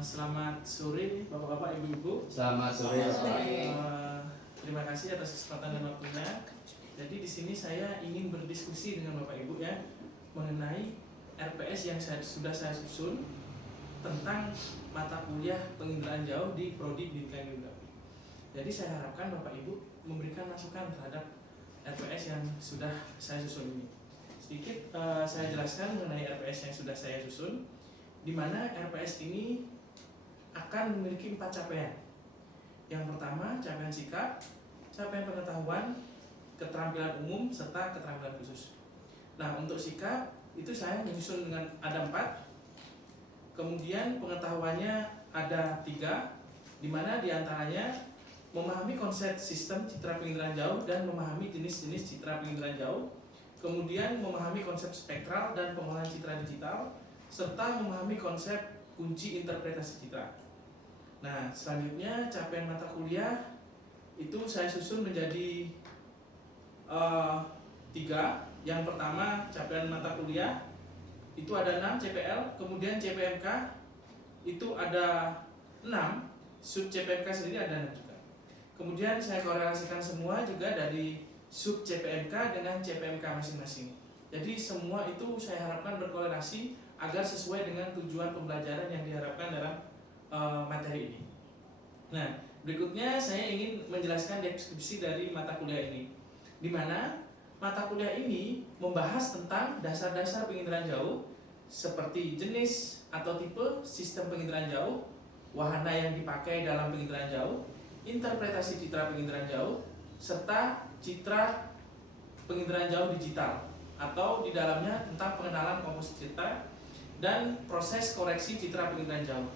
Selamat sore Bapak-bapak, Ibu-ibu. Selamat sore, Bapak. Terima kasih atas kesempatan dan waktunya. Jadi di sini saya ingin berdiskusi dengan Bapak Ibu ya mengenai RPS yang sudah saya susun tentang mata kuliah penginderaan jauh di Prodi Pendidikan Geografi. Jadi saya harapkan Bapak Ibu memberikan masukan terhadap RPS yang sudah saya susun ini. Sedikit saya jelaskan mengenai RPS yang sudah saya susun, di mana RPS ini akan memiliki 4 capaian. Yang pertama, capaian sikap, capaian pengetahuan, keterampilan umum, serta keterampilan khusus. Nah, untuk sikap itu saya menyusun dengan ada 4. Kemudian pengetahuannya ada 3, di mana diantaranya memahami konsep sistem citra penginderaan jauh dan memahami jenis-jenis citra penginderaan jauh. Kemudian memahami konsep spektral dan pengolahan citra digital, serta memahami konsep kunci interpretasi citra. Nah, selanjutnya capaian mata kuliah itu saya susun menjadi 3. Yang pertama, capaian mata kuliah itu ada 6 CPL, kemudian CPMK itu ada 6, sub CPMK sendiri ada 6 juga. Kemudian saya korelasikan semua juga dari sub CPMK dengan CPMK masing-masing. Jadi semua itu saya harapkan berkorelasi agar sesuai dengan tujuan pembelajaran yang diharapkan dalam materi ini. Nah, berikutnya saya ingin menjelaskan deskripsi dari mata kuliah ini, di mana mata kuliah ini membahas tentang dasar-dasar penginderaan jauh seperti jenis atau tipe sistem penginderaan jauh, wahana yang dipakai dalam penginderaan jauh, interpretasi citra penginderaan jauh, serta citra penginderaan jauh digital atau di dalamnya tentang pengenalan komposisi citra dan proses koreksi citra penginderaan jauh.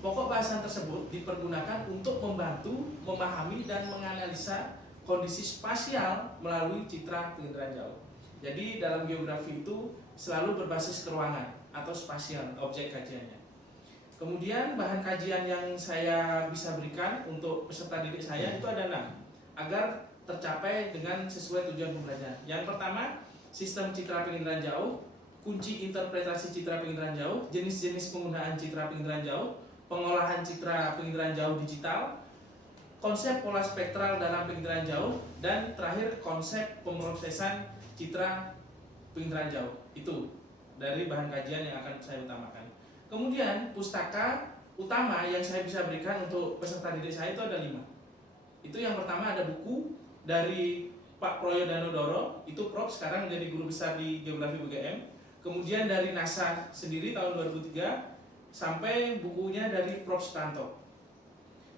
Pokok bahasan tersebut dipergunakan untuk membantu memahami dan menganalisa kondisi spasial melalui citra penginderaan jauh. Jadi dalam geografi itu selalu berbasis ke ruangan atau spasial objek kajiannya. Kemudian bahan kajian yang saya bisa berikan untuk peserta didik saya itu ada 6 agar tercapai dengan sesuai tujuan pembelajaran. Yang pertama, sistem citra penginderaan jauh, kunci interpretasi citra penginderaan jauh, jenis-jenis penggunaan citra penginderaan jauh, pengolahan citra penginderaan jauh digital, konsep pola spektral dalam penginderaan jauh, dan terakhir konsep pemrosesan citra penginderaan jauh. Itu dari bahan kajian yang akan saya utamakan. Kemudian pustaka utama yang saya bisa berikan untuk peserta didik saya itu ada 5. Itu yang pertama ada buku dari Pak Proyo Danodoro, itu Prof sekarang menjadi guru besar di Geografi UGM. Kemudian dari NASA sendiri tahun 2003 sampai bukunya dari Prof Sutanto.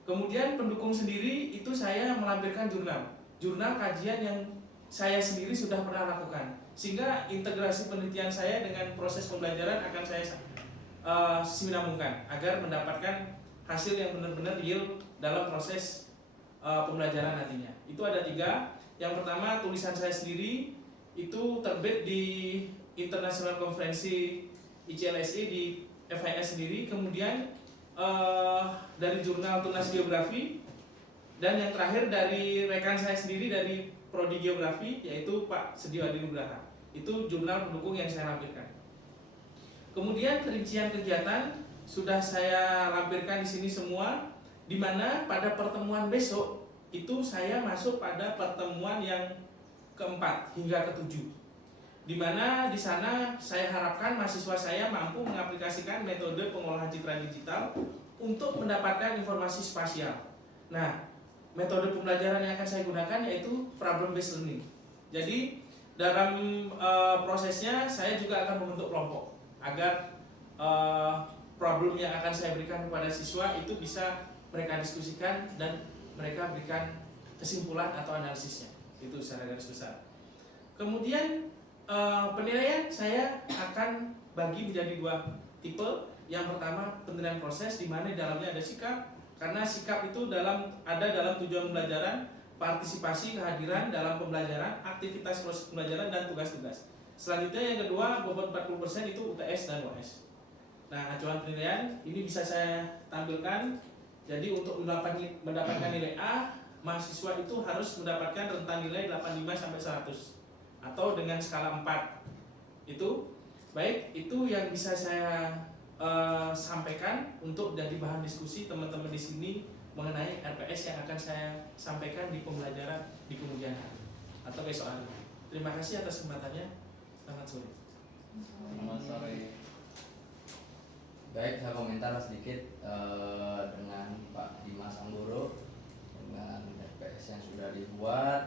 Kemudian pendukung sendiri itu saya melampirkan jurnal kajian yang saya sendiri sudah pernah lakukan, sehingga integrasi penelitian saya dengan proses pembelajaran akan saya simbangkan agar mendapatkan hasil yang benar-benar real dalam proses pembelajaran nantinya. Itu ada 3. Yang pertama, tulisan saya sendiri itu terbit di International Konferensi ICLSI di FIS sendiri, kemudian dari jurnal Tunas Geografi, dan yang terakhir dari rekan saya sendiri dari Prodi Geografi yaitu Pak Sedio Adi Nugraha. Itu jurnal pendukung yang saya lampirkan. Kemudian rincian kegiatan sudah saya lampirkan di sini semua, di mana pada pertemuan besok itu saya masuk pada pertemuan yang keempat hingga ke-7, di mana di sana saya harapkan mahasiswa saya mampu mengaplikasikan metode pengolahan citra digital untuk mendapatkan informasi spasial. Nah, metode pembelajaran yang akan saya gunakan yaitu problem based learning. Jadi dalam prosesnya saya juga akan membentuk kelompok agar problem yang akan saya berikan kepada siswa itu bisa mereka diskusikan dan mereka berikan kesimpulan atau analisisnya. Itu secara garis besar. Kemudian penilaian saya akan bagi menjadi 2 tipe. Yang pertama penilaian proses, di mana di dalamnya ada sikap, karena sikap itu ada dalam tujuan pembelajaran, partisipasi, kehadiran dalam pembelajaran, aktivitas proses pembelajaran, dan tugas-tugas. Selanjutnya yang kedua, bobot 40% itu UTS dan UAS. Nah, acuan penilaian ini bisa saya tampilkan. Jadi untuk mendapatkan nilai A, mahasiswa itu harus mendapatkan rentang nilai 85 sampai 100 atau dengan skala 4. Itu baik, itu yang bisa saya sampaikan untuk jadi bahan diskusi teman-teman di sini mengenai RPS yang akan saya sampaikan di pembelajaran di kemudian hari atau besok hari. Terima kasih atas kesempatannya. Selamat sore. Selamat sore. Baik, saya komentar sedikit dengan Pak Dimas Anggoro dengan RPS yang sudah dibuat.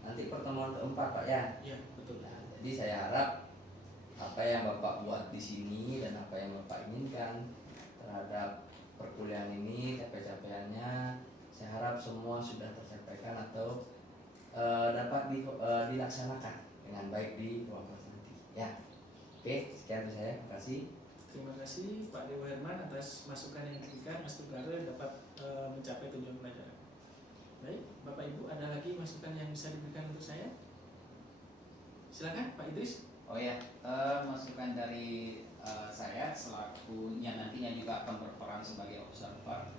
Nanti pertemuan keempat, Pak ya. Iya, betul. Nah, jadi saya harap apa yang Bapak buat di sini dan apa yang Bapak inginkan terhadap perkuliahan ini, capaian-capaiannya, saya harap semua sudah tersampaikan atau dapat dilaksanakan dengan baik di ruang kelas nanti. Ya, oke, sekian dari saya. Terima kasih. Terima kasih Pak Dewa Herman atas masukan yang diberikan. Mas Tugare dapat mencapai tujuan pelajaran. Baik, Bapak Ibu, ada lagi masukan yang bisa diberikan untuk saya? Silakan Pak Idris. Oh ya, masukan dari saya selaku yang nantinya juga akan berperan sebagai observer.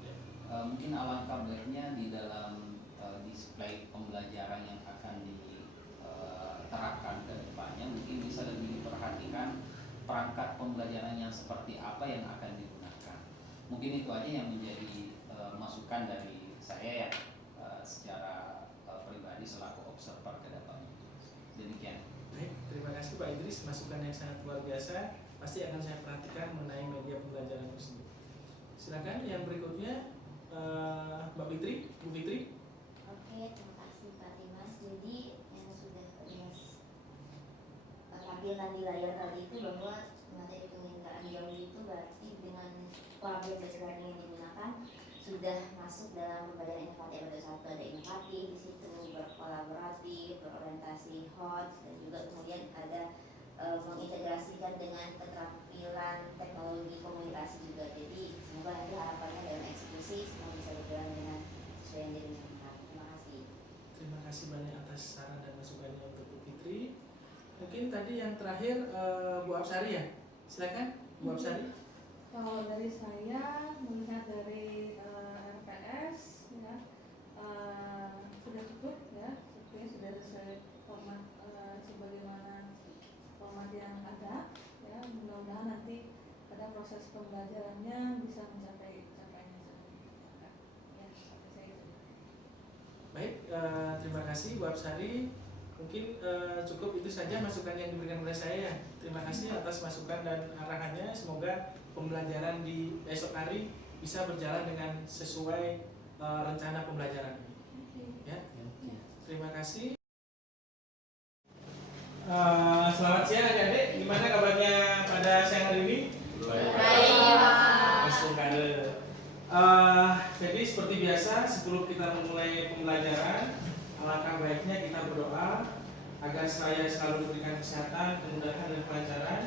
Mungkin alangkah baiknya di dalam display pembelajaran yang akan diterapkan ke depannya mungkin bisa lebih diperhatikan perangkat pembelajaran yang seperti apa yang akan digunakan. Mungkin itu aja yang menjadi masukan dari saya ya secara pribadi selaku observer ke depannya. Demikian. Baik, terima kasih Pak Idris, masukan yang sangat luar biasa. Pasti akan saya perhatikan mengenai media pembelajaran tersebut. Silakan yang berikutnya Mbak Fitri, Bu Fitri. Oke, terima kasih Pak Dimas. Jadi yang sudah Pak Dimas tampilkan di layar tadi itu bahwa materi penginderaan jauh itu berarti dengan public based learning yang digunakan sudah masuk dalam pembelajaran inovatif. Ada satu, ada inovatif di situ, berkolaboratif, berorientasi HOT, dan juga kemudian ada mengintegrasikan dengan keterampilan teknologi komunikasi juga. Jadi semoga nanti harapannya dalam eksekusi semua bisa berjalan dengan sesuai yang diinginkan. Terima kasih. Terima kasih banyak atas saran dan masukannya untuk Bu Fitri. Mungkin tadi yang terakhir Bu Absari ya. Silakan Bu Absari. Kalau dari saya melihat dari RPS ya sudah cukup ya, sebetulnya sudah sesuai format sebagaimana format yang ada ya. Mudah-mudahan nanti pada proses pembelajarannya bisa mencapai capaiannya ya. Sampai saya itu. Baik, terima kasih Bu Absari. Mungkin cukup itu saja masukan yang diberikan oleh saya. Terima kasih atas masukan dan arahannya. Semoga pembelajaran di esok hari bisa berjalan dengan sesuai rencana pembelajaran. Ya, terima kasih. Selamat siang adik-adik. Gimana kabarnya pada siang hari ini? Baik. Jadi seperti biasa sebelum kita memulai pembelajaran, alangkah baiknya kita berdoa agar saya selalu diberikan kesehatan, kemudahan dan kelancaran.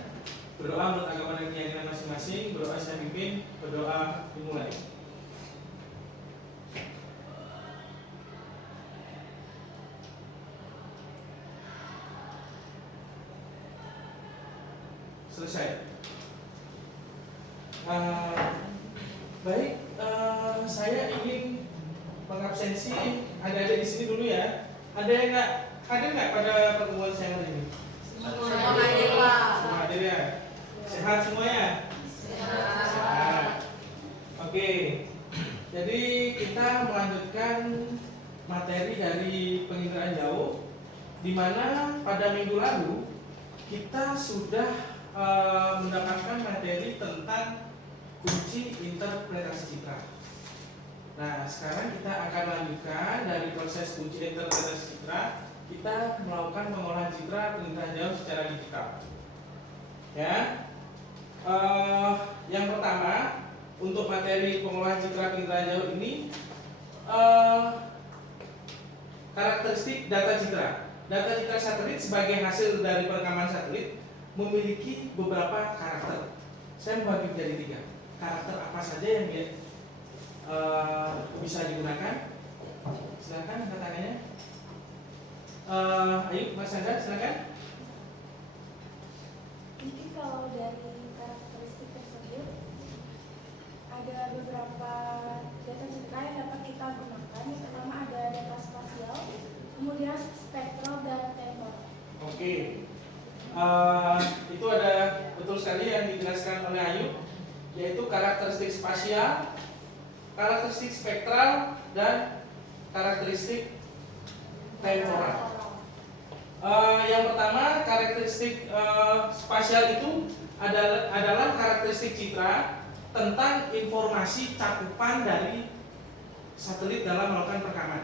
Berdoa menurut agama dan keyakinan masing-masing. Berdoa saya pimpin. Berdoa dimulai. Selesai. Baik, saya ingin mengabsensi adik-adik di sini dulu ya. Ada yang nggak hadir nggak pada pertemuan siang hari ini? Semua hadir, Pak. Semua hadir ya. Sehat semuanya? Sehat. Oke. Jadi kita melanjutkan materi dari penginderaan jauh, di mana pada minggu lalu kita sudah mendapatkan materi tentang kunci interpretasi citra. Nah, sekarang kita akan lanjutkan dari proses kunci interpretasi citra. Kita melakukan pengolahan citra penginderaan jauh secara digital. Ya, yang pertama untuk materi pengolahan citra penginderaan jauh ini karakteristik data citra. Data citra satelit sebagai hasil dari perekaman satelit memiliki beberapa karakter. Saya membagi menjadi 3. Karakter apa saja yang bisa digunakan? Silakan pertanyaannya. Ayo Mas Angga, silakan. Mungkin kalau dari karakteristik tersebut ada beberapa data citra yang dapat kita gunakan. Yang pertama ada data spasial, kemudian spektral dan temporal. Oke. Itu ada betul sekali yang dijelaskan oleh Ayu. yaitu karakteristik spasial, karakteristik spektral, dan karakteristik temporal. Yang pertama, karakteristik spasial itu adalah karakteristik citra tentang informasi cakupan dari satelit dalam melakukan perekaman.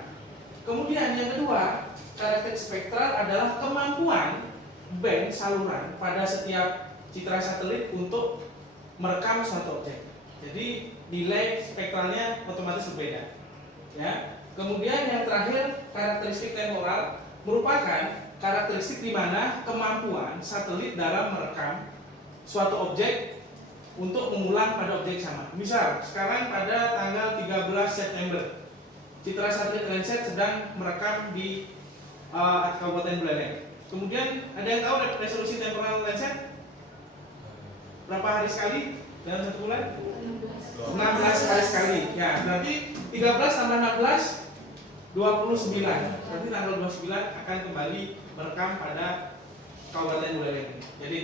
Kemudian yang kedua, karakteristik spektral adalah kemampuan band saluran pada setiap citra satelit untuk merekam suatu objek. Jadi nilai spektralnya otomatis berbeda. Ya. Kemudian yang terakhir, karakteristik temporal merupakan karakteristik di mana kemampuan satelit dalam merekam suatu objek untuk mengulang pada objek sama. Misal, sekarang pada tanggal 13 September, citra satelit Landsat sedang merekam di Kabupaten Buleleng. Kemudian ada yang tahu resolusi temporal Landsat? Berapa hari sekali dalam satu bulan? 16 hari sekali. Ya, berarti 13 tambah 16 29. Berarti tanggal 29 akan kembali merekam pada Kabupaten Buleleng. Jadi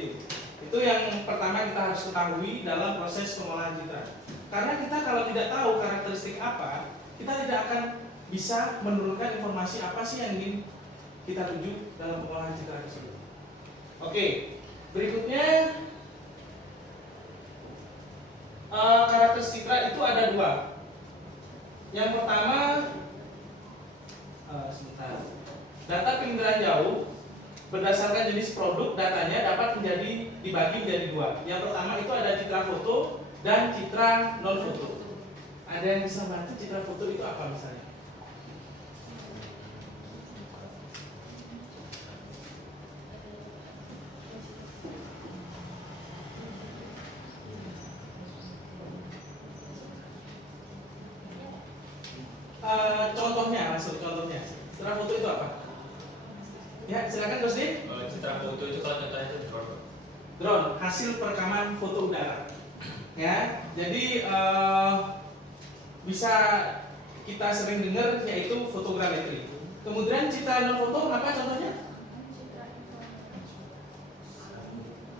itu yang pertama kita harus ketahui dalam proses pengolahan citra. Karena kita kalau tidak tahu karakteristik apa, kita tidak akan bisa menurunkan informasi apa sih yang ingin kita tuju dalam pengolahan citra tersebut. Oke, berikutnya karakteristik citra itu ada dua. Yang pertama, data penginderaan jauh berdasarkan jenis produk, datanya dapat dibagi menjadi dua. Yang pertama itu ada citra foto dan citra non foto. Ada yang bisa bantu citra foto itu apa misalnya? Contohnya, langsung contohnya. Citra foto itu apa? Ya, silakan Gusdi. Citra foto itu kalau contohnya itu drone. Drone, hasil perekaman foto udara. Ya, jadi bisa kita sering dengar yaitu fotogrametri. Kemudian citra non foto apa contohnya?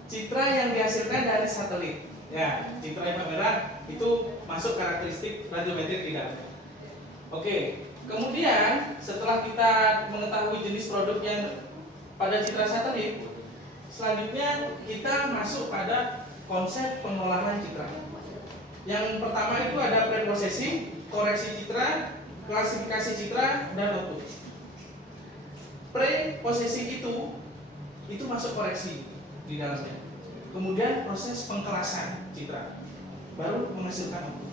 Citra yang dihasilkan dari satelit. Ya, citra inframerah itu masuk karakteristik radiometrik di dalamnya. Oke, kemudian setelah kita mengetahui jenis produk yang pada citra satelit, selanjutnya kita masuk pada konsep pengolahan citra. Yang pertama itu ada preprocessing, koreksi citra, klasifikasi citra, dan output. Preprocessing itu masuk koreksi di dalamnya. Kemudian proses pengkelasan citra, baru menghasilkan output.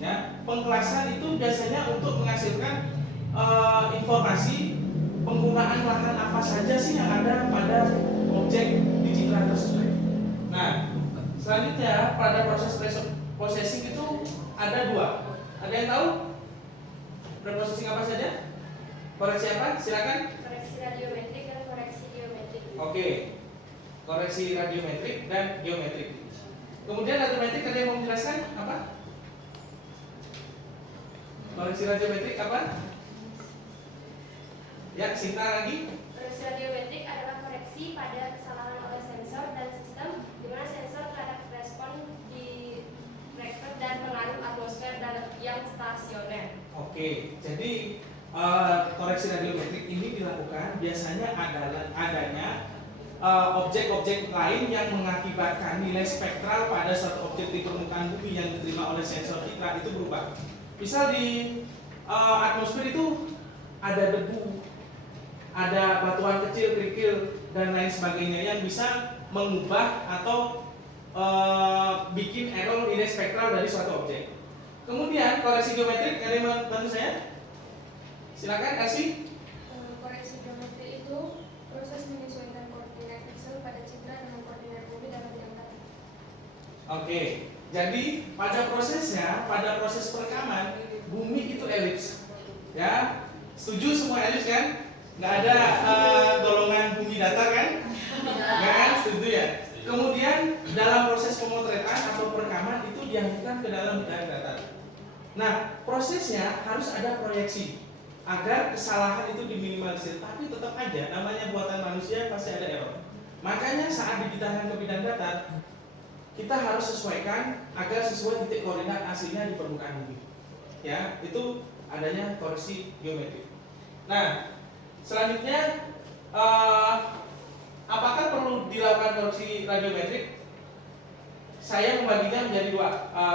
Ya, pengkelasan itu biasanya untuk menghasilkan informasi penggunaan lahan apa saja sih yang ada pada objek di citra tersebut. Nah, selanjutnya pada proses preprocessing itu ada dua. Ada yang tahu preprocessing apa saja? Koreksi apa? Silakan. Koreksi radiometrik dan koreksi geometrik. Oke, koreksi radiometrik dan geometrik. Kemudian radiometrik ada yang mau menjelaskan apa? Koreksi radiometrik apa? Ya, Sinta lagi. Koreksi radiometrik adalah koreksi pada kesalahan oleh sensor dan sistem di mana sensor terhadap respon di record dan pengaruh atmosfer dan yang stasioner. Oke, jadi koreksi radiometrik ini dilakukan biasanya adanya objek-objek lain yang mengakibatkan nilai spektral pada suatu objek di permukaan bumi yang diterima oleh sensor citra itu berubah. Misal di atmosfer itu ada debu, ada batuan kecil, kerikil, dan lain sebagainya yang bisa mengubah atau bikin error nilai spektral dari suatu objek. Kemudian koreksi geometrik, ada yang bantu saya? Silakan, Elsie. Koreksi geometri itu proses menyesuaikan koordinat piksel pada citra dengan koordinat bumi dalam jangka. Oke, jadi pada prosesnya, pada proses perekaman, bumi itu elips. Ya, setuju semua elips kan? Nggak ada golongan bumi datar kan? Nggak kan? Setuju ya? Kemudian dalam proses pemotretan atau perekaman itu dialihkan ke dalam bidang datar. Nah, prosesnya harus ada proyeksi agar kesalahan itu diminimalisir. Tapi tetap aja namanya buatan manusia pasti ada error. Makanya saat dipindahkan ke bidang datar, kita harus sesuaikan agar sesuai titik koordinat aslinya di permukaan bumi. Ya, itu adanya koreksi geometrik. Nah, selanjutnya apakah perlu dilakukan koreksi radiometrik? Saya membaginya menjadi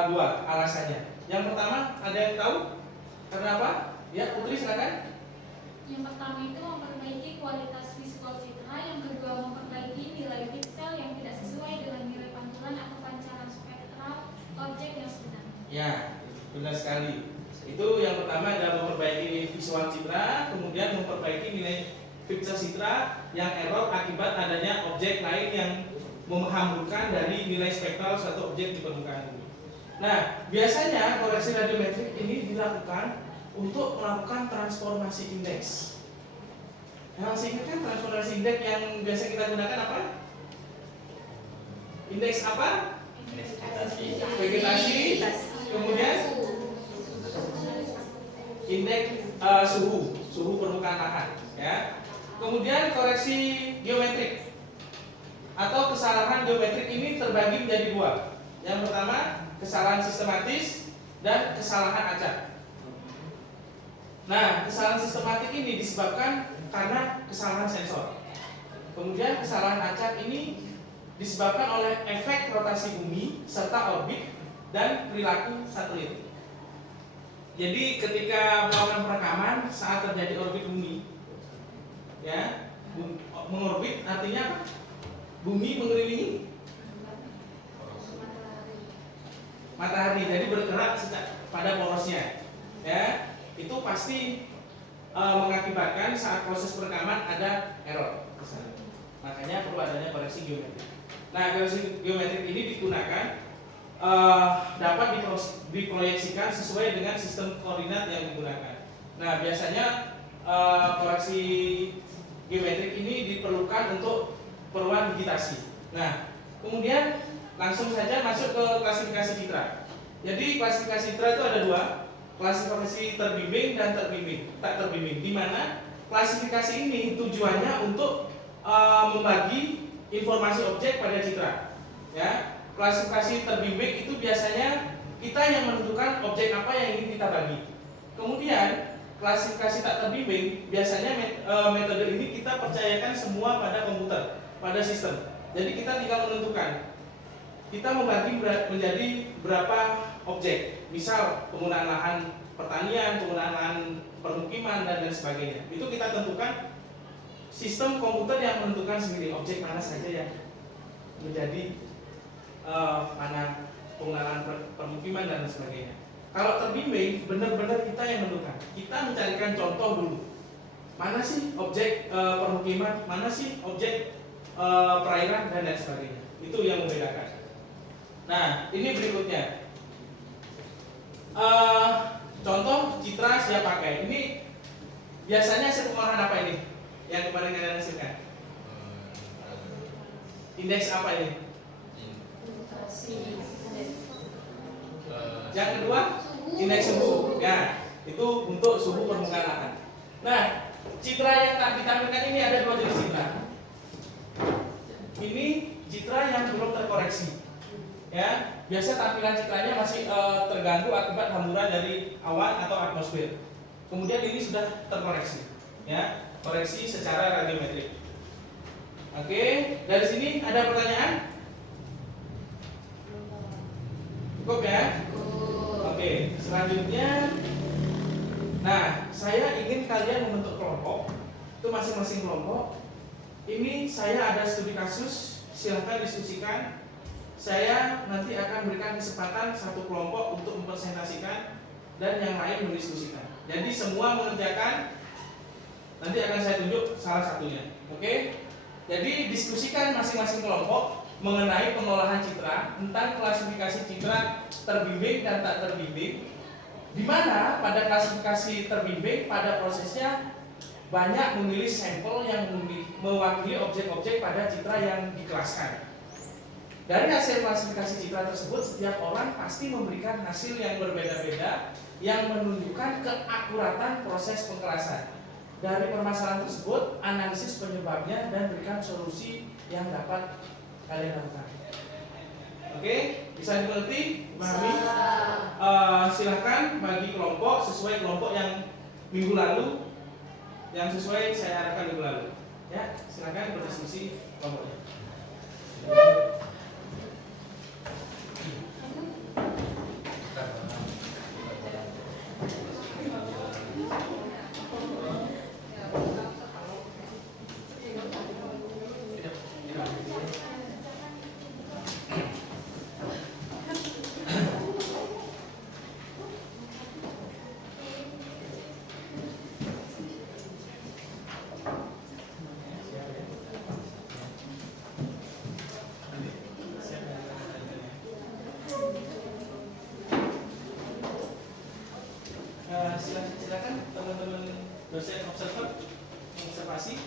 dua alasannya. Yang pertama, ada yang tahu kenapa? Ya, Putri silakan. Yang pertama itu memperbaiki kualitas visual citra, yang kedua memperbaiki nilai piksel yang tidak sesuai dengan nilai pantulan atau pancaran spektral objek yang sebenarnya. Ya, benar sekali. Itu yang pertama adalah memperbaiki visual citra, kemudian memperbaiki nilai piksel citra yang error akibat adanya objek lain yang menghamburkan dari nilai spektral suatu objek di permukaan bumi. Nah, biasanya koreksi radiometrik ini dilakukan untuk melakukan transformasi indeks. Yang masih ingat kan transformasi indeks yang biasa kita gunakan apa? Indeks apa? Vegetasi. Kemudian indeks suhu permukaan lahan. Ya. Kemudian koreksi geometrik atau kesalahan geometrik ini terbagi menjadi dua. Yang pertama, kesalahan sistematis dan kesalahan acak. Nah, kesalahan sistematik ini disebabkan karena kesalahan sensor. Kemudian kesalahan acak ini disebabkan oleh efek rotasi bumi serta orbit dan perilaku satelit. Jadi ketika melakukan perekaman saat terjadi orbit bumi, ya, mengorbit artinya apa? Bumi mengelilingi matahari, jadi bergerak pada porosnya. Ya, itu pasti mengakibatkan saat proses perekaman ada error. Makanya perlu adanya koreksi geometrik. Nah, koreksi geometrik ini digunakan dapat diproyeksikan sesuai dengan sistem koordinat yang digunakan. Nah, biasanya koreksi geometrik ini diperlukan untuk keperluan digitasi. Nah, kemudian langsung saja masuk ke klasifikasi citra. Jadi klasifikasi citra itu ada dua, klasifikasi terbimbing dan tak terbimbing. Di mana klasifikasi ini tujuannya untuk membagi informasi objek pada citra. Ya, klasifikasi terbimbing itu biasanya kita yang menentukan objek apa yang ingin kita bagi. Kemudian klasifikasi tak terbimbing biasanya metode ini kita percayakan semua pada komputer, pada sistem. Jadi kita tinggal menentukan kita membagi menjadi berapa objek, misal penggunaan lahan pertanian, penggunaan lahan permukiman dan sebagainya. Itu kita tentukan, sistem komputer yang menentukan sendiri objek mana saja yang menjadi mana penggunaan permukiman dan sebagainya. Kalau terbimbing, benar-benar kita yang menentukan. Kita mencarikan contoh dulu. Mana sih objek permukiman, mana sih objek perairan dan lain sebagainya. Itu yang membedakan. Nah, ini berikutnya. Contoh citra siap pakai. Ini biasanya hasil pengolahan apa ini? Yang kemarin kalian hasilkan? Indeks apa ini? Yang kedua, indeks suhu. Ya, itu untuk suhu permukaan lahan. Nah, citra yang tak ditampilkan ini ada dua jenis citra. Ini citra yang belum terkoreksi. Ya, biasa tampilan citranya masih terganggu akibat hamburan dari awan atau atmosfer. Kemudian ini sudah terkoreksi. Ya, koreksi secara radiometrik. Oke, dari sini ada pertanyaan? Cukup ya? Oke, selanjutnya, nah, saya ingin kalian membentuk kelompok. Itu masing-masing kelompok. Ini saya ada studi kasus, silahkan diskusikan. Saya nanti akan berikan kesempatan satu kelompok untuk mempresentasikan dan yang lain mendiskusikan. Jadi semua mengerjakan, nanti akan saya tunjuk salah satunya. Oke? Jadi diskusikan masing-masing kelompok mengenai pengolahan citra, tentang klasifikasi citra terbimbing dan tak terbimbing. Di mana pada klasifikasi terbimbing pada prosesnya banyak memilih sampel yang mewakili objek-objek pada citra yang dikelaskan. Dari hasil klasifikasi citra tersebut, setiap orang pasti memberikan hasil yang berbeda-beda yang menunjukkan keakuratan proses pengkelasan. Dari permasalahan tersebut, analisis penyebabnya dan berikan solusi yang dapat kalian lakukan. Oke, bisa dimengerti, dipahami? Silahkan bagi kelompok sesuai kelompok yang minggu lalu, yang sesuai saya arahkan minggu lalu. Ya, silahkan berdiskusi kelompoknya. Silakan teman-teman dosen observasi.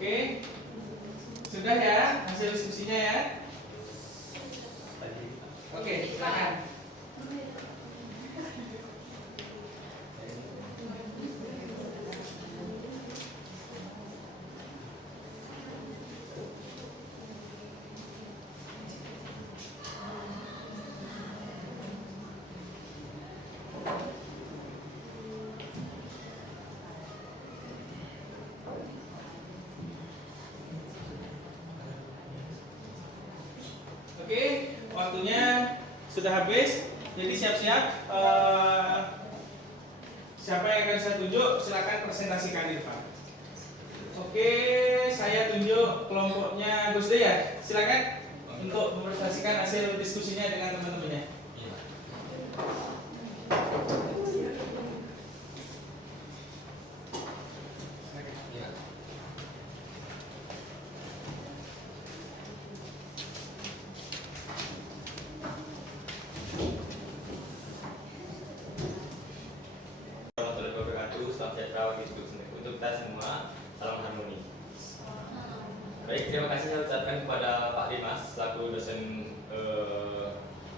Oke, sudah ya hasil diskusinya ya. Oke, silakan. Oke, waktunya sudah habis. Jadi siap-siap. Siapa yang akan saya tunjuk? Silakan presentasikan di depan. Oke, saya tunjuk kelompoknya Gus De ya. Silakan untuk mempresentasikan hasil diskusinya dengan teman-temannya. Salam sejahtera untuk kita semua, salam harmoni. Baik, terima kasih saya ucapkan kepada Pak Dimas selaku dosen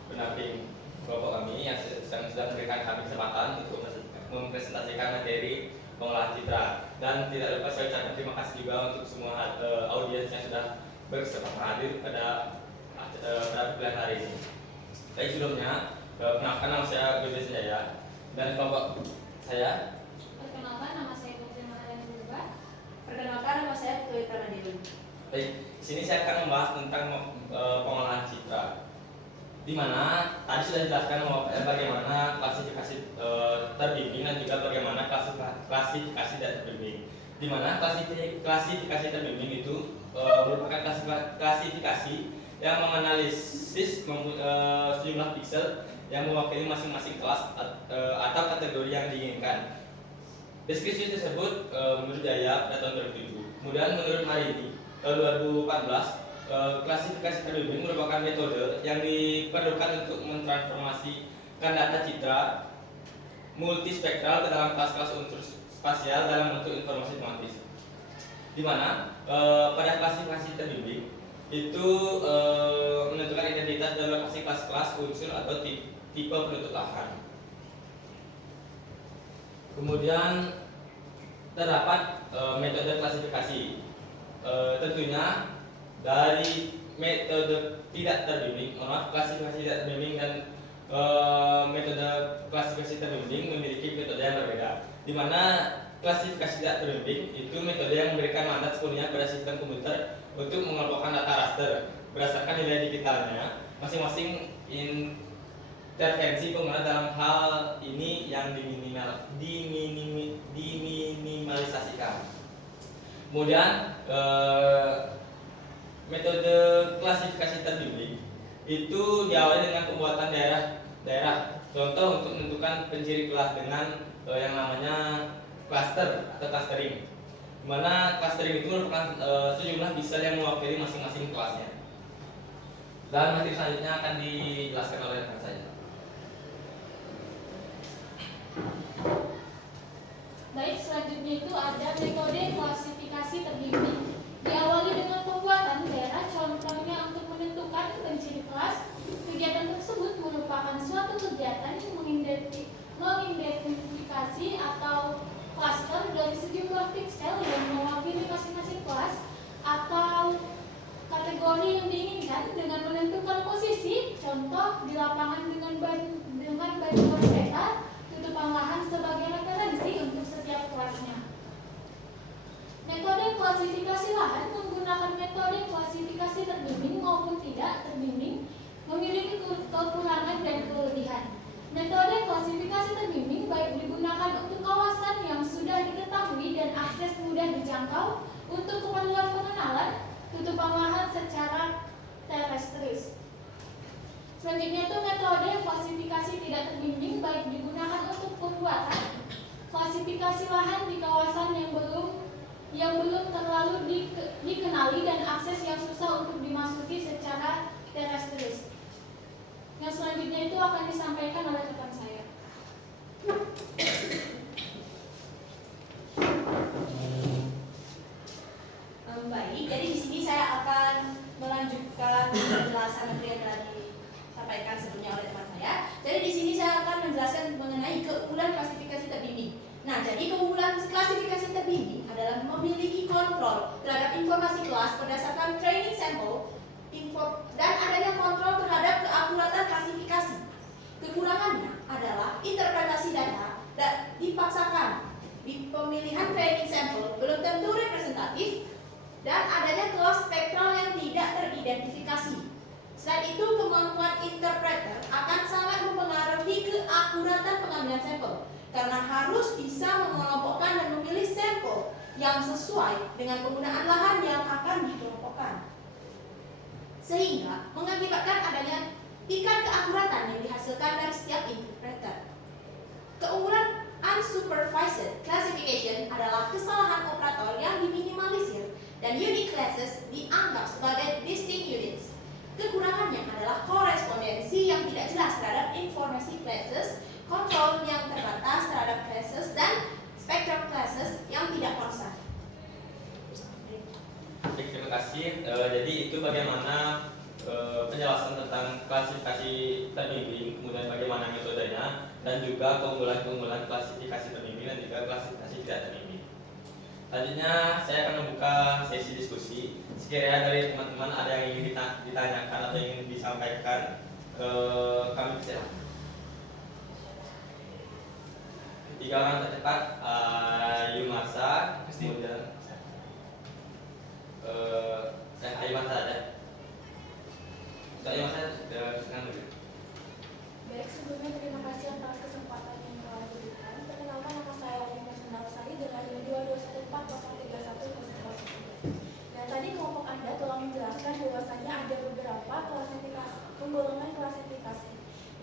pendamping kelompok kami yang sudah memberikan kami kesempatan untuk mempresentasikan materi pengolahan citra. Dan tidak lupa saya ucapkan terima kasih juga untuk semua audiens yang sudah berkesempatan hadir pada perkuliahan hari ini. Baik, sebelumnya kenalkan, nama saya Budi Sanjaya dan kelompok saya. Perkenalkan, nama saya Putri Maharani Burba. Perkenalkan, nama saya Putri Pramadili. Baik, di sini saya akan membahas tentang pengolahan citra. Di mana tadi sudah dijelaskan bagaimana klasifikasi terbimbing dan juga bagaimana klasifikasi tidak terbimbing. Di mana klasifikasi terbimbing itu merupakan klasifikasi yang menganalisis sejumlah pixel yang mewakili masing-masing kelas atau kategori yang diinginkan. Deskripsi tersebut menurut Jaya pada tahun 2007. Kemudian menurut Marini tahun 2014, klasifikasi terbimbing merupakan metode yang diperlukan untuk mentransformasikan data citra multispektral ke dalam kelas-kelas unsur spasial dalam bentuk informasi tematis. Di mana pada klasifikasi terbimbing itu menentukan identitas dan lokasi kelas-kelas unsur atau tipe penutup lahan. Kemudian terdapat metode klasifikasi. Tentunya dari metode tidak terbimbing, klasifikasi tidak terbimbing dan metode klasifikasi terbimbing memiliki metode yang berbeda. Di mana klasifikasi tidak terbimbing itu metode yang memberikan mandat sepenuhnya pada sistem komputer untuk mengelompokkan data raster berdasarkan nilai digitalnya. Masing-masing intervensi pengguna dalam hal ini yang diminimalisasikan. Kemudian metode klasifikasi terbimbing itu diawali dengan pembuatan daerah. Contoh untuk menentukan penciri kelas dengan yang namanya cluster atau clustering. Di mana clustering itu merupakan sejumlah pixel yang mewakili masing-masing kelasnya. Dan materi selanjutnya akan dijelaskan oleh rekan saya. Baik, selanjutnya itu ada metode klasifikasi terbimbing. Diawali dengan pembuatan daerah, contohnya untuk menentukan penciri kelas. Kegiatan tersebut merupakan suatu kegiatan yang mengidentifikasi atau klaster dari sejumlah pixel yang mewakili masing-masing kelas atau kategori yang diinginkan dengan menentukan posisi, contoh di lapangan dengan bantuan peta, tutupan lahan sebagai referensi untuk setiap kelasnya. Metode klasifikasi lahan menggunakan metode klasifikasi terbimbing maupun tidak terbimbing memiliki kekurangan dan kelebihan. Metode klasifikasi terbimbing baik digunakan untuk kawasan yang sudah diketahui dan akses mudah dijangkau untuk keperluan pengenalan tutupan lahan secara terestris. Selanjutnya itu metode klasifikasi tidak terbimbing baik digunakan untuk pembuatan klasifikasi lahan di kawasan yang belum terlalu dikenali dan akses yang susah untuk dimasuki secara terestris. Yang selanjutnya itu akan disampaikan oleh rekan saya. Baik, jadi di sini saya akan melanjutkan penjelasan materi yang telah disampaikan sebelumnya oleh teman saya. Jadi di sini saya akan menjelaskan mengenai keunggulan klasifikasi terbimbing. Nah, jadi keunggulan klasifikasi terbimbing adalah memiliki kontrol terhadap informasi kelas berdasarkan training sample dan adanya kontrol terhadap keakuratan klasifikasi. Kekurangannya adalah interpretasi data dan dipaksakan di pemilihan training sample belum tentu representatif dan adanya kelas spektral yang tidak teridentifikasi. Selain itu, kemampuan interpreter akan sangat mempengaruhi keakuratan pengambilan sampel karena harus bisa mengelompokkan dan memilih sampel yang sesuai dengan penggunaan lahan yang akan dikelompokkan, sehingga mengakibatkan adanya tingkat keakuratan yang dihasilkan dari setiap interpreter. Keunggulan unsupervised classification adalah kesalahan operator yang diminimalisir dan unique classes dianggap sebagai distinct units. Kekurangannya adalah korespondensi yang tidak jelas terhadap informasi classes, kontrol yang terbatas terhadap classes, dan spectrum classes yang tidak konstan. Terima kasih. Jadi itu bagaimana penjelasan tentang klasifikasi terbimbing, kemudian bagaimana metodenya, dan juga keunggulan-keunggulan klasifikasi terbimbing dan juga klasifikasi tidak terbimbing. Selanjutnya saya akan membuka sesi diskusi. Sekiranya dari teman-teman ada yang ingin ditanyakan atau ingin disampaikan, kami persilakan. Tiga orang tercepat, Yumasa, kemudian Ayumasa ada. Ayumasa dengan dulu. Baik, sebelumnya terima kasih atas kesempatan yang telah diberikan. Perkenalkan, nama saya Ayumasa Narsari dengan NIM 2214031. Nah, tadi kelompok Anda telah menjelaskan bahwasanya ada beberapa klasifikasi, penggolongan klasifikasi.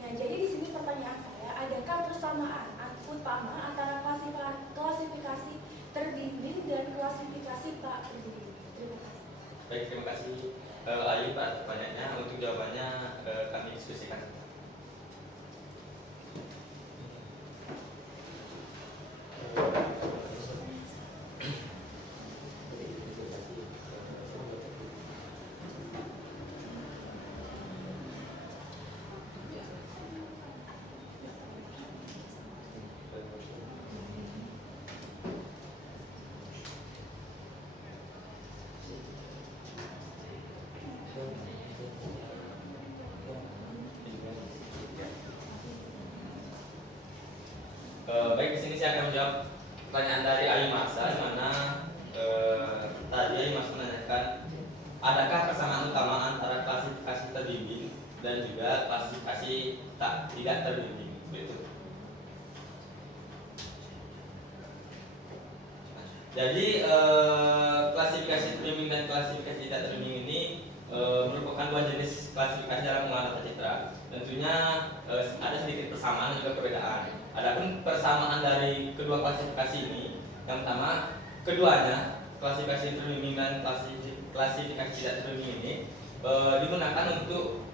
Nah, jadi di sini pertanyaan saya, adakah persamaan utama antara klasifikasi terbimbing dan klasifikasi tak terbimbing? Terima kasih. Baik, terima kasih Ayu Pak pertanyaannya. Untuk jawabannya kami diskusikan. Baik, di sini saya akan menjawab pertanyaan dari Ayu Maksa, di mana tadi Ayu Maksa menanyakan adakah persamaan utama antara klasifikasi terbimbing dan juga klasifikasi tidak terbimbing, begitu. Jadi klasifikasi terbimbing dan klasifikasi tidak terbimbing ini merupakan dua jenis klasifikasi dalam pengelolaan tata citra. Tentunya ada sedikit persamaan dan juga perbedaan. Adapun persamaan dari kedua klasifikasi ini, yang pertama, keduanya klasifikasi terbimbing dan klasifikasi tidak terbimbing ini digunakan untuk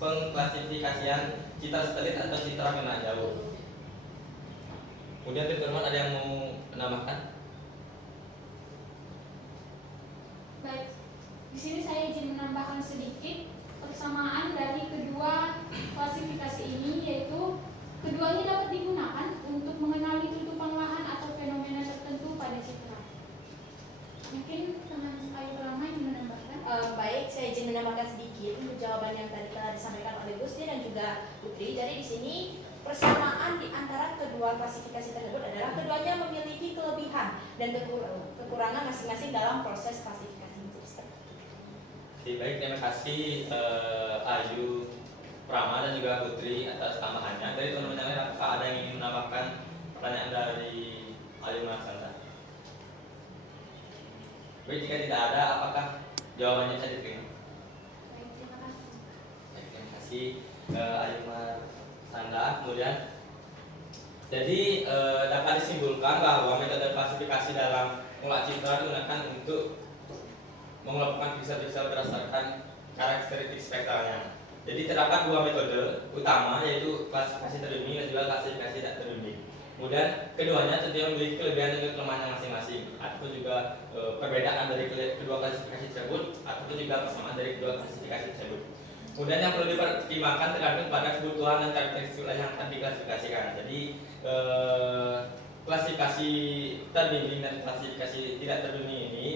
pengklasifikasian citra satelit atau citra jarak jauh. Kemudian teman-teman ada yang mau menambahkan? Baik, di sini saya izin menambahkan sedikit persamaan dari kedua klasifikasi ini, yaitu keduanya dapat digunakan untuk mengenali tutupan lahan atau fenomena tertentu pada citra. Mungkin teman Ayu Rama yang menambahkan. Baik, saya izin menambahkan sedikit untuk jawaban yang tadi telah disampaikan oleh Gusti dan juga Putri. Jadi di sini persamaan di antara kedua klasifikasi tersebut adalah keduanya memiliki kelebihan dan kekurangan masing-masing dalam proses klasifikasi. Baik, terima kasih Ayu, Prama dan juga Putri atas tambahannya. Dari teman-teman yang lain, apakah ada yang ingin menambahkan pertanyaan dari Ayu Marsanta? Baik, jika tidak ada, apakah jawabannya bisa diterima? Baik, terima kasih. Baik, terima kasih Ayu Marsanta. Kemudian, jadi dapat disimpulkan bahwa metode klasifikasi dalam pengelolaan citra digunakan untuk mengelompokkan piksel-piksel berdasarkan karakteristik spektralnya. Jadi terdapat dua metode utama, yaitu klasifikasi terbimbing dan juga klasifikasi tidak terbimbing. Kemudian keduanya tentunya memiliki kelebihan dan kelemahan masing-masing. Ataupun juga perbedaan dari kedua klasifikasi tersebut, ataupun juga persamaan dari kedua klasifikasi tersebut. Kemudian yang perlu dipertimbangkan tergantung pada kebutuhan dan karakteristik yang akan diklasifikasikan. Jadi klasifikasi terbimbing dan klasifikasi tidak terbimbing ini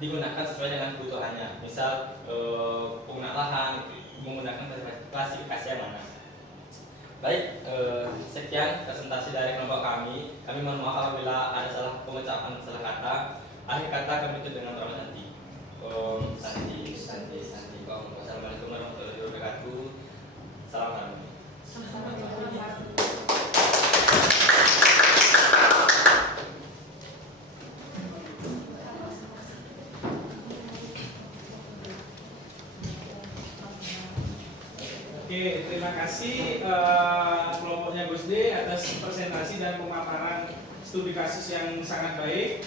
digunakan sesuai dengan kebutuhannya. Misal pengguna lahan menggunakan klasifikasi yang mana. Baik, sekian presentasi dari kelompok kami. Kami mohon maaf apabila ada salah pengucapan, salah kata. Akhir kata kami tutup dengan Om Santi. Om Santi. Wassalamualaikum warahmatullahi wabarakatuh. Salam harmoni. Oke, terima kasih kelompoknya Gus D atas presentasi dan pemaparan studi kasus yang sangat baik.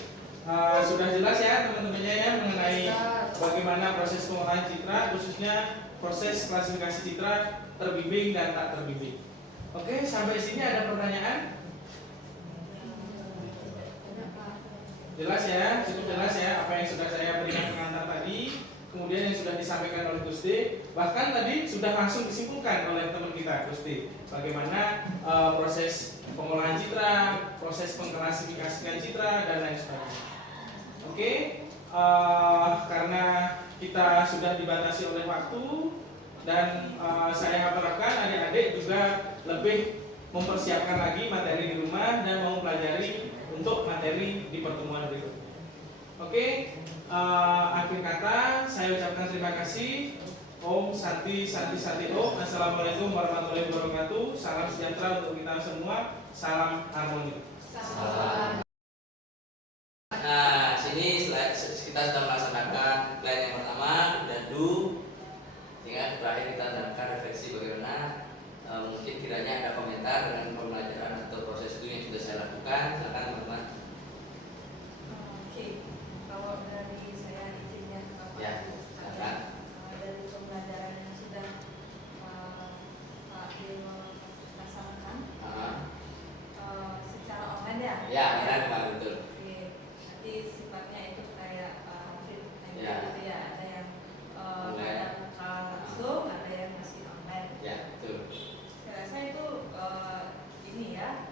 Sudah jelas ya teman-temannya ya mengenai bagaimana proses pengolahan citra, khususnya proses klasifikasi citra terbimbing dan tak terbimbing. Oke, sampai sini ada pertanyaan? Jelas ya, cukup jelas ya apa yang sudah saya berikan pengantar tadi. Kemudian yang sudah disampaikan oleh Gus D, bahkan tadi sudah langsung disimpulkan oleh teman kita Gus D, bagaimana proses pengolahan citra, proses pengklasifikasian citra dan lain sebagainya. Oke, karena kita sudah dibatasi oleh waktu dan saya harapkan adik-adik juga lebih mempersiapkan lagi materi di rumah dan mau pelajari untuk materi di pertemuan berikutnya. Oke. Akhir kata saya ucapkan terima kasih. Om Santi Santi Santi Om. Assalamualaikum warahmatullahi wabarakatuh. Salam sejahtera untuk kita semua. Salam harmoni. Nah, sini kita sudah melaksanakan plan yang pertama dan sehingga terakhir kita lakukan refleksi bagaimana mungkin kiranya ada komentar dengan pembelajaran atau proses itu yang sudah saya lakukan. Silakan teman-teman. Oke, kalau dari saya izinnya Ya, silakan. dari pembelajaran yang sudah Pak Dino laksanakan secara online ya? Ya, benar Pak, betul. Oke, nanti sifatnya itu kayak hybrid Ya. gitu ya, ada yang Online. ada muka langsung, ada yang masih online. Ya, betul. Saya rasa itu ini ya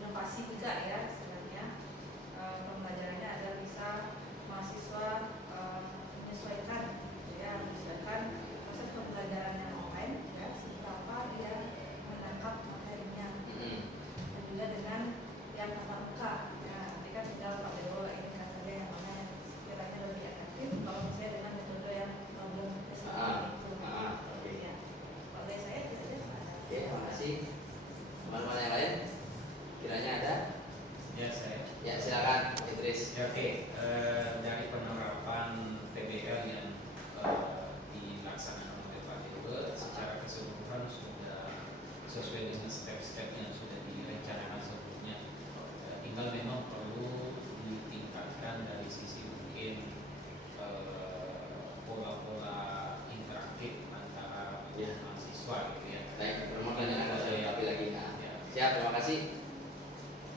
inovasi juga ya sebenarnya pembelajarannya agar bisa mahasiswa menyesuaikan gitu ya, menyesuaikan proses pembelajaran yang online ya, seberapa dia menangkap materinya dan juga dengan yang tatap muka ya, nanti kan tinggal Pak Dewo ini saja yang mana yang sekiranya lebih efektif kalau misalnya dengan metode yang belum Oke. ya. Kalau dari saya itu saja. Oke, terima kasih. Teman-teman yang lain kiranya ada? Ya, saya. Ya, silakan Idris. Ya, oke. Dari penerapan TBL yang Ya. mahasiswa gitu ya. Baik, permohonan akan saya lengkapi lagi. Nah, Ya. siap, terima kasih.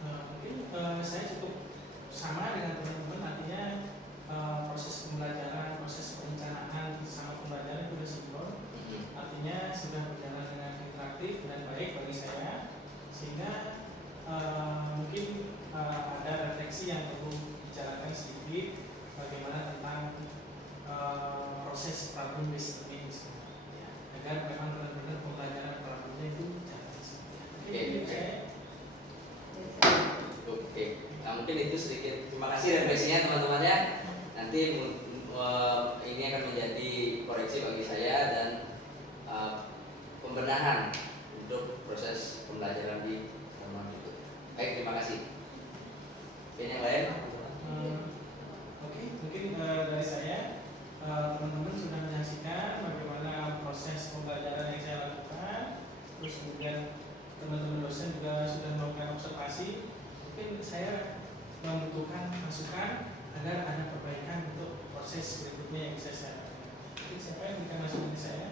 Mungkin saya cukup sama dengan teman-teman, artinya proses pembelajaran, proses perencanaan sama pembelajaran sudah sinkron, artinya sudah berjalan dengan interaktif dan baik bagi saya, sehingga mungkin ada refleksi yang perlu dibicarakan sedikit bagaimana tentang proses problem based learning ya, agar memang benar-benar pembelajaran problemnya itu jalan. Oke, oke. Nah, mungkin itu sedikit. Terima kasih refleksinya teman-temannya. Nanti ini akan menjadi koreksi bagi saya dan pembenahan untuk proses pembelajaran di teman itu. Baik, terima kasih. Oke, yang lain? Oke, mungkin dari saya teman-teman sudah menyaksikan bagaimana proses pembelajaran yang saya lakukan, terus kemudian teman-teman dosen juga sudah melakukan observasi. Mungkin saya membutuhkan masukan agar ada perbaikan untuk proses berikutnya yang bisa saya lakukan. Mungkin siapa yang berikan masukan ke saya?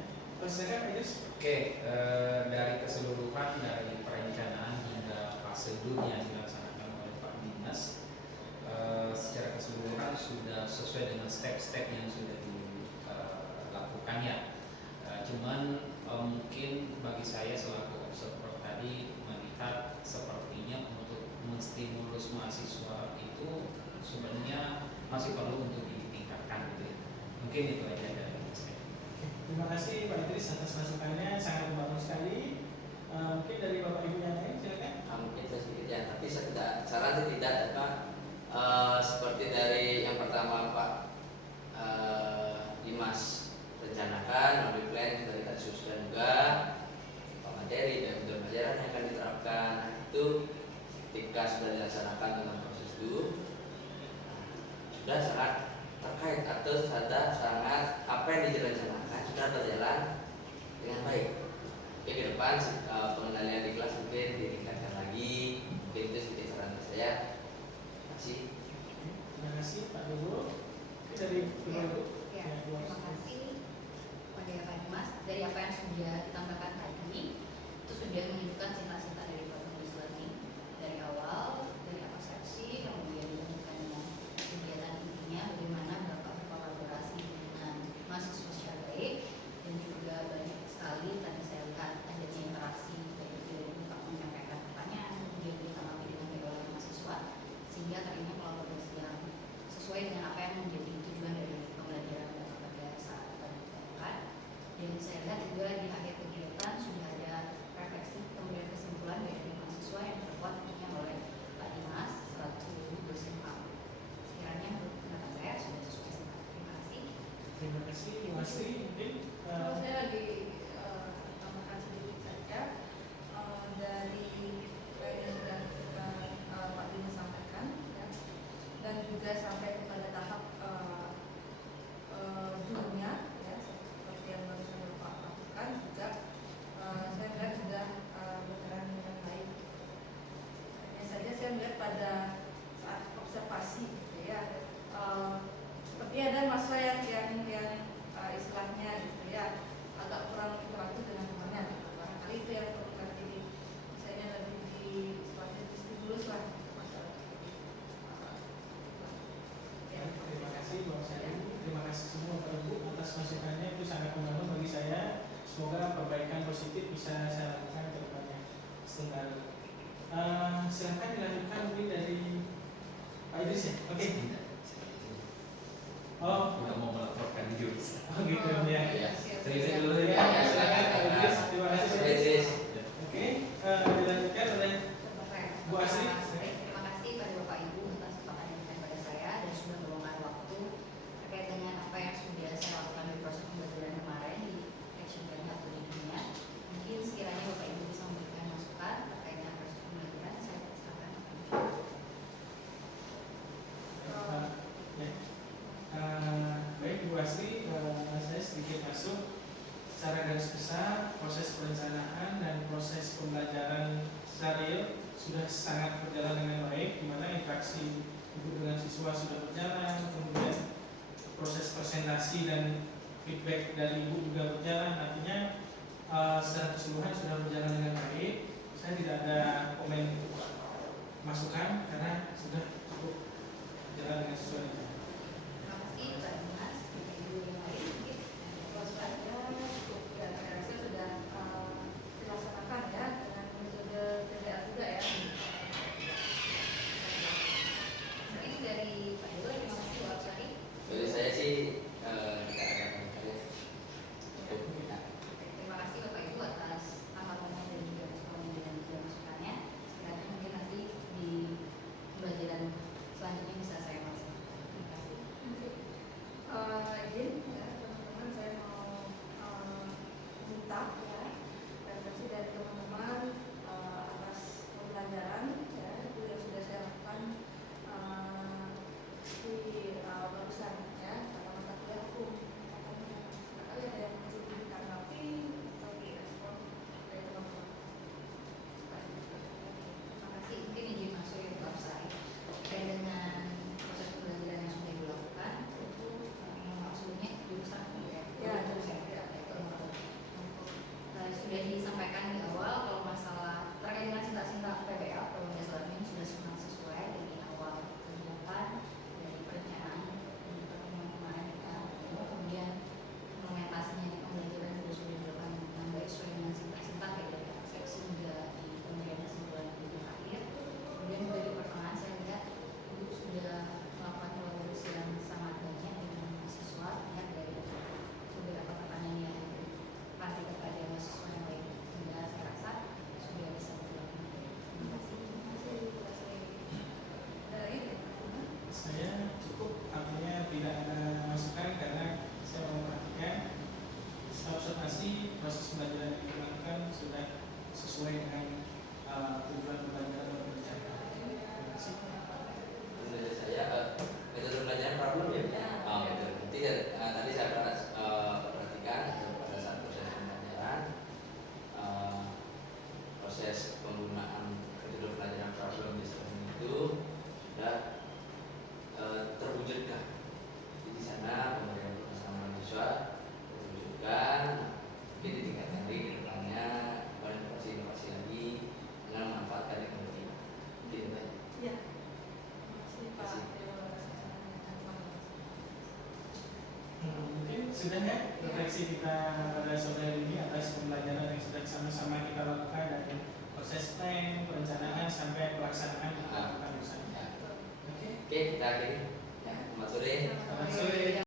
Silakan, Pak Idris. Oke, dari keseluruhan dari perencanaan hingga fase dulu yang dilaksanakan oleh Pak Dinas, secara keseluruhan sudah sesuai dengan step-step yang sudah dilakukan ya. Cuman mungkin bagi saya selaku observer tadi melihat sepertinya untuk menstimulus mahasiswa itu sebenarnya masih perlu untuk ditingkatkan gitu ya. Mungkin itu aja dari saya. Terima kasih Pak Idris atas masukannya, sangat membantu sekali. Mungkin dari Bapak Ibu yang lain silakan. Mungkin saya sedikit ya, tapi saya tidak saran saya tidak karena seperti dari yang pertama Pak Dimas rencanakan, model plan sudah kita susun juga, materi dan metode pelajaran yang akan diterapkan. Nah, itu ketika sudah dilaksanakan dengan proses itu sudah sangat terkait atau sudah sangat apa yang direncanakan sudah berjalan dengan baik. Oke, ke depan pengendalian di kelas mungkin ditingkatkan lagi. Mungkin itu sedikit saran saya. Terima kasih. Terima kasih Pak Ibu. Dari Ibu. Ya, terima kasih kepada Pak Dimas. Dari apa yang sudah ditambahkan tadi, itu sudah menunjukkan cita-cita dari problem-based learning dari awal, dari persepsi, kemudian dilanjutkan dengan kegiatan intinya bagaimana Bapak berkolaborasi dengan mahasiswa secara baik, dan juga banyak sekali tadi saya lihat adanya interaksi dari Bapak menyampaikan pertanyaan, kemudian ditanggapi dengan baik oleh mahasiswa, sehingga terjadi kolaborasi yang sesuai dengan apa yang menjadi tujuan dari pembelajaran Bapak pada saat pendidikan. Dan saya lihat juga di akhir kegiatan sudah ada refleksi kemudian kesimpulan dari mahasiswa yang terkuat tentunya oleh Pak Dimas selaku dosen Pak. Sekiranya menurut pendapat saya sudah sesuai sama. Terima kasih. Terima kasih, Ibu Asri. Mungkin Saya lagi tambahkan sedikit saja dari apa yang sudah Pak Dimas sampaikan, ya, dan juga sampai kepada tahap dunia, ya, seperti yang barusan Bapak lakukan juga saya melihat sudah berjalan dengan baik. Hanya saja saya melihat pada saat observasi, gitu ya, seperti ada masa yang istilahnya gitu ya agak kurang interaktif dengan temannya. Barangkali itu yang perlu nanti misalnya lebih di istilahnya distimulus lah masalah. ya, terima kasih Bapak Sari. Terima kasih semua Bapak Ibu atas masukannya, itu sangat membantu bagi saya. Semoga perbaikan positif bisa saya lakukan ke depannya. Sebentar. Silakan dilanjutkan mungkin dari Pak Idris ya. Oke. Oh, Udah mau melaporkan jurusan. oh gitu ya. Ya. Terima dulu Ya, ya. silakan Pak Idris. Terima kasih Pak Idris. Terima Oke, dilanjutkan oleh Bu Asri. Terima kasih pada Bapak Ibu atas perhatian pada saya dan sudah meluangkan waktu terkait dengan apa yang sudah saya lakukan di proses pembelajaran kemarin di action plan atau di dunia. Mungkin sekiranya Bapak Ibu bisa memberikan masukan terkait dengan proses pembelajaran, saya persilakan. Baik Bu Asri, saya sedikit masuk secara garis besar proses perencanaan dan proses pembelajaran secara real sudah sangat berjalan dengan baik, di mana interaksi ibu dengan siswa sudah berjalan, kemudian proses presentasi dan feedback dari ibu juga berjalan. Artinya keseluruhan sudah berjalan dengan baik. Saya tidak ada komen masukan karena sudah cukup berjalan dengan sesuai. Terima kasih Pak Dimas. Ibu yang lain mungkin Waspada cukup ya, saya rasa sudah dilaksanakan ya dengan metode PBL juga ya. mungkin dari Pak Dewa, terima kasih Bu Absari. Dari saya sih tidak ada komentar. Cukup ya. Terima kasih Bapak Ibu atas tanggapannya dan juga respon dan juga masukannya. Kiranya mungkin nanti di pembelajaran selanjutnya bisa saya masuk. Terima kasih. Izin ya teman-teman, saya mau minta ya referensi dari teman-teman atas pembelajaran ya itu yang sudah saya lakukan di barusan ya pada mata kuliah hukum. Barangkali ada yang masih belum ditanggapi atau direspon dari teman-teman. Terima kasih. Mungkin izin masuk ya Bu Absari. Terkait dengan proses pembelajaran yang sudah dilakukan, itu maksudnya jurusan ya. Ya, jurusan ya. Sudah disampaikan di awal kalau masalah terkait dengan cinta-cinta PBL program dasar ini sudah sangat sesuai dari awal kegiatan dari perencanaan dari pertemuan kemarin kita ketemu, kemudian implementasinya di pembelajaran juga sudah dilakukan dengan baik sesuai dengan cinta-cinta kayak dari eksepsi hingga di pemberian kesimpulan di akhir. Kemudian juga di pertengahan saya lihat Ibu sudah melakukan kolaborasi yang sangat banyak dengan mahasiswa ya, dari beberapa pertanyaan yang pasti kepada mahasiswa yang lain, sehingga saya rasa sudah bisa dilakukan. Terima kasih. Terima kasih Bu Basri. Dari teman-teman. Saya cukup, artinya tidak ada masukan karena saya memperhatikan observasi proses pembelajaran yang dilakukan sudah sesuai dengan tujuan pembelajaran dan perencanaan. Terima kasih. Menurut saya metode pembelajaran problem ya. Betul. Nanti tadi saya perhatikan pada saat proses pembelajaran proses penggunaan metode pembelajaran problem discussion itu sudah terwujudkan. Di sana pemberian bersama mahasiswa terwujudkan. Mungkin ditingkatkan lagi ke depannya, inovasi lagi dengan memanfaatkan teknologi. Mungkin itu aja. Ya. Terima kasih Pak Dewa atas kesaksiannya. Mungkin sudah ya refleksi kita pada sore hari ini atas pembelajaran yang sudah sama-sama kita lakukan dari proses plan, perencanaan sampai pelaksanaan kita lakukan bersama. Ya. Oke. Oke, kita akhiri. Ya, selamat sore. Selamat sore.